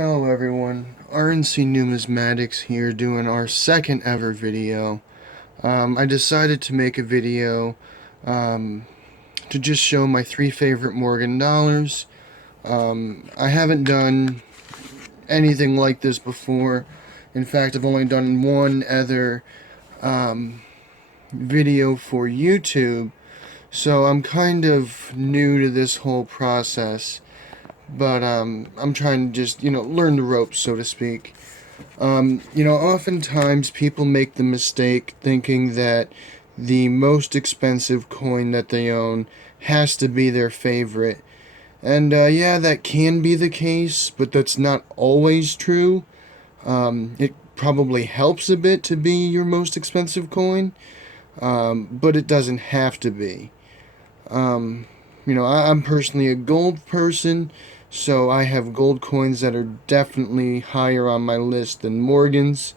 Hello everyone, RNC Numismatics here doing our second ever video. I decided to make a video to just show my three favorite Morgan dollars. I haven't done anything like this before. In fact, I've only done one other video for YouTube, so I'm kind of new to this whole process. But I'm trying to just, learn the ropes, so to speak. Oftentimes people make the mistake thinking that the most expensive coin that they own has to be their favorite. And yeah, that can be the case, but that's not always true. It probably helps a bit to be your most expensive coin, but it doesn't have to be. I'm personally a gold person, so I have gold coins that are definitely higher on my list than Morgans.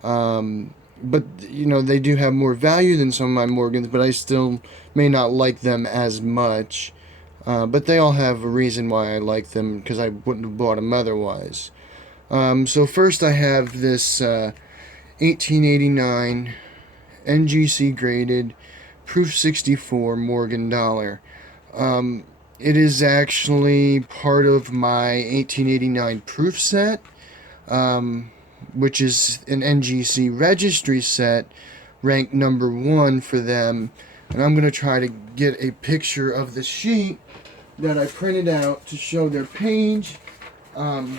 But, they do have more value than some of my Morgans, but I still may not like them as much. But they all have a reason why I like them, because I wouldn't have bought them otherwise. So first I have this 1889 NGC graded Proof 64 Morgan dollar. It is actually part of my 1889 proof set, which is an NGC registry set, ranked number 1 for them. And I'm going to try to get a picture of the sheet that I printed out to show their page. And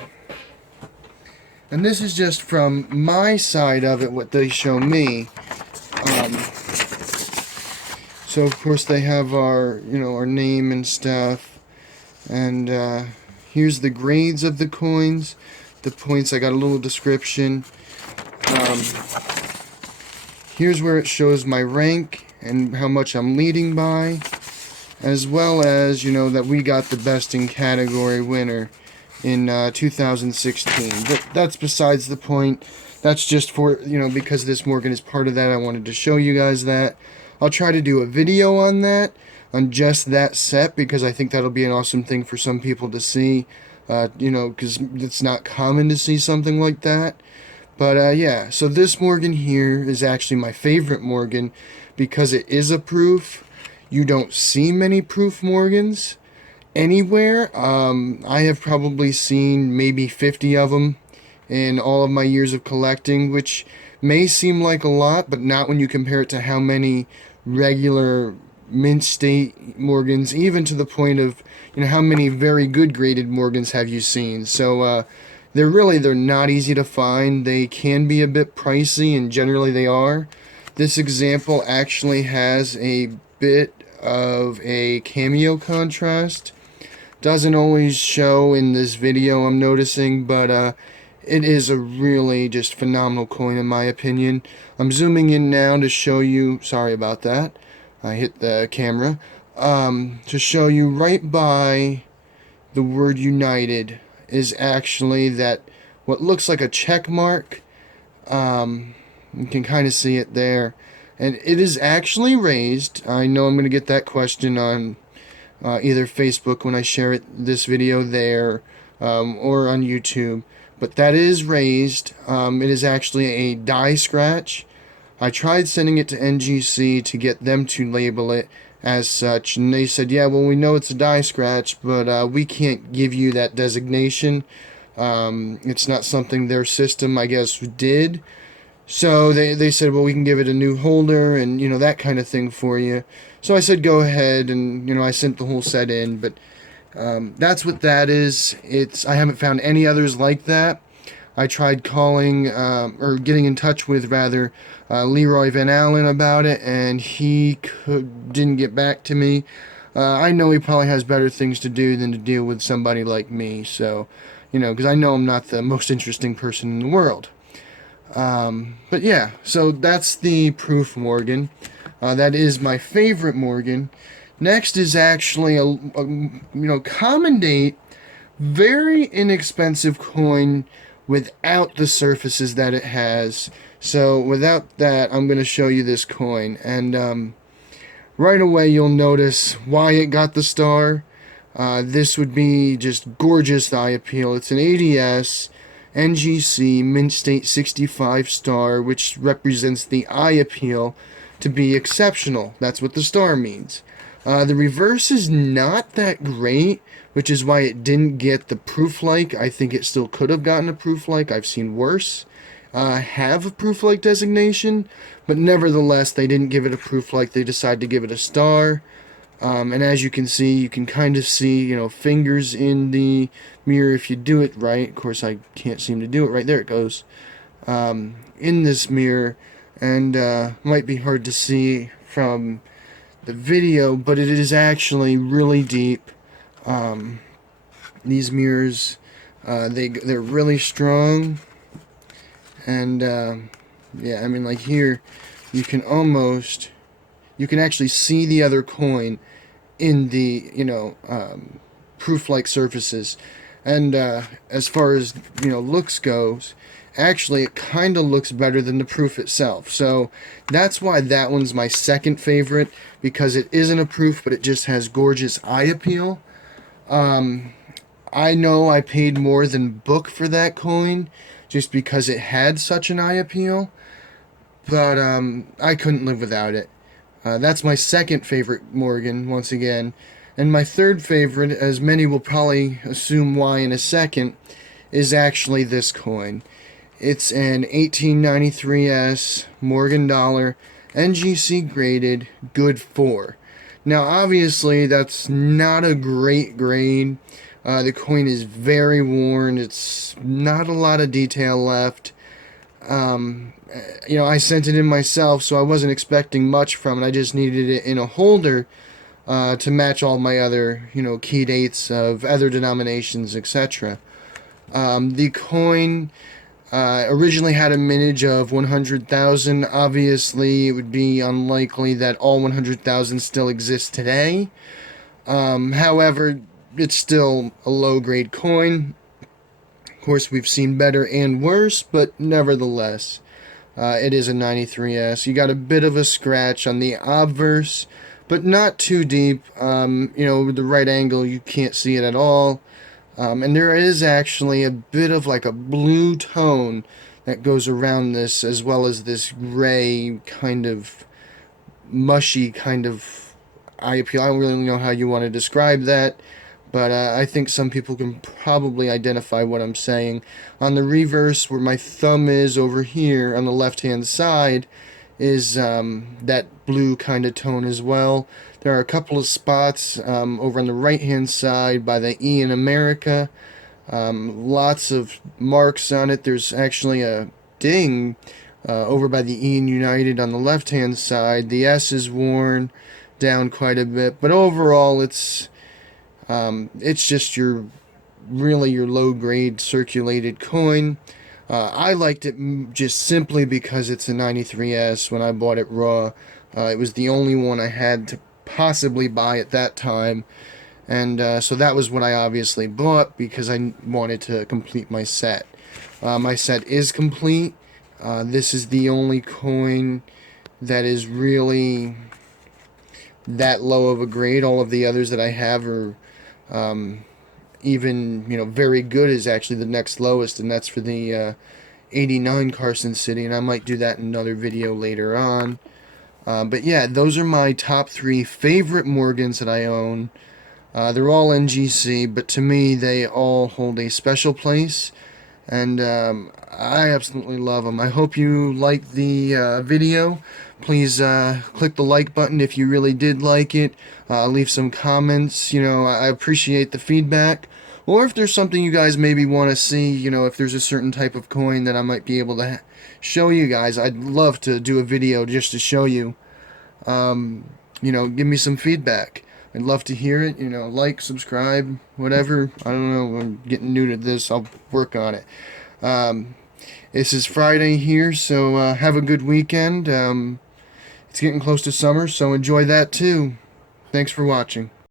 this is just from my side of it, what they show me. So of course they have our name and stuff, and here's the grades of the coins, the points. I got a little description. Here's where it shows my rank and how much I'm leading by, as well as that we got the best in category winner in 2016. But that's besides the point. That's just for because this Morgan is part of that. I wanted to show you guys that. I'll try to do a video on that, on just that set, because I think that'll be an awesome thing for some people to see, because it's not common to see something like that. But yeah, so this Morgan here is actually my favorite Morgan, because it is a proof. You don't see many proof Morgans anywhere. I have probably seen maybe 50 of them in all of my years of collecting, which may seem like a lot, but not when you compare it to how many regular mint state Morgans, even to the point of how many very good graded Morgans have you seen. So they're not easy to find. They can be a bit pricey, and generally they are. This example actually has a bit of a cameo contrast. Doesn't always show in this video, I'm noticing, but it is a really just phenomenal coin in my opinion. I'm zooming in now to show you, sorry about that, I hit the camera, to show you right by the word United is actually that what looks like a check mark. You can kind of see it there, and it is actually raised. I know I'm going to get that question on either Facebook when I share this video there, or on YouTube. But that is raised. It is actually a die scratch. I tried sending it to NGC to get them to label it as such, and they said, yeah, well, we know it's a die scratch, but we can't give you that designation. It's not something their system, I guess, did. So they said, well, we can give it a new holder and, that kind of thing for you. So I said, go ahead, and, I sent the whole set in, but that's what that is. I haven't found any others like that. I tried calling, or getting in touch with, rather, Leroy Van Allen about it, and he didn't get back to me. I know he probably has better things to do than to deal with somebody like me, so, because I know I'm not the most interesting person in the world. But yeah, so that's the proof Morgan. That is my favorite Morgan. Next is actually a common date, very inexpensive coin without the surfaces that it has. So without that, I'm going to show you this coin, and right away you'll notice why it got the star. This would be just gorgeous eye appeal. It's an ADS NGC Mint State 65 star, which represents the eye appeal to be exceptional. That's what the star means. The reverse is not that great, which is why it didn't get the proof-like. I think it still could have gotten a proof-like. I've seen worse have a proof-like designation, but nevertheless, they didn't give it a proof-like. They decided to give it a star. And as you can see, you can kind of see, fingers in the mirror if you do it right. Of course, I can't seem to do it right. There it goes. In this mirror, and might be hard to see from the video, but it is actually really deep. These mirrors, they're really strong, and yeah, I mean, like here, you can actually see the other coin in the proof-like surfaces. And as far as looks goes, actually it kind of looks better than the proof itself. So that's why that one's my second favorite, because it isn't a proof, but it just has gorgeous eye appeal. I know I paid more than book for that coin just because it had such an eye appeal, but I couldn't live without it. That's my second favorite Morgan, once again. And my third favorite, as many will probably assume why in a second, is actually this coin. It's an 1893S Morgan dollar, NGC graded, good 4. Now obviously that's not a great grade. The coin is very worn. It's not a lot of detail left. I sent it in myself, so I wasn't expecting much from it. I just needed it in a holder to match all my other, key dates of other denominations, etc. The coin originally had a mintage of 100,000. Obviously, it would be unlikely that all 100,000 still exist today. However, it's still a low-grade coin. Of course, we've seen better and worse, but nevertheless, it is a 93S. You got a bit of a scratch on the obverse, but not too deep. With the right angle, you can't see it at all. And there is actually a bit of like a blue tone that goes around this, as well as this gray kind of mushy kind of eye appeal. I don't really know how you want to describe that, but I think some people can probably identify what I'm saying. On the reverse, where my thumb is over here on the left-hand side, is that blue kind of tone as well. There are a couple of spots over on the right-hand side by the E in America. Lots of marks on it. There's actually a ding over by the E in United on the left-hand side. The S is worn down quite a bit, but overall it's just your low-grade circulated coin. I liked it just simply because it's a 93S. When I bought it raw, it was the only one I had to possibly buy at that time, and so that was what I obviously bought because I wanted to complete my set. My set is complete. This is the only coin that is really that low of a grade. All of the others that I have are even very good is actually the next lowest, and that's for the 89 Carson City, and I might do that in another video later on. But yeah, those are my top 3 favorite Morgans that I own. They're all NGC, but to me they all hold a special place, and I absolutely love them. I hope you liked the video. Please click the like button if you really did like it. Leave some comments. I appreciate the feedback. Or if there's something you guys maybe want to see, if there's a certain type of coin that I might be able to show you guys, I'd love to do a video just to show you. Give me some feedback. I'd love to hear it. Like, subscribe, whatever. I don't know. I'm getting new to this. I'll work on it. This is Friday here, so have a good weekend. It's getting close to summer, so enjoy that too. Thanks for watching.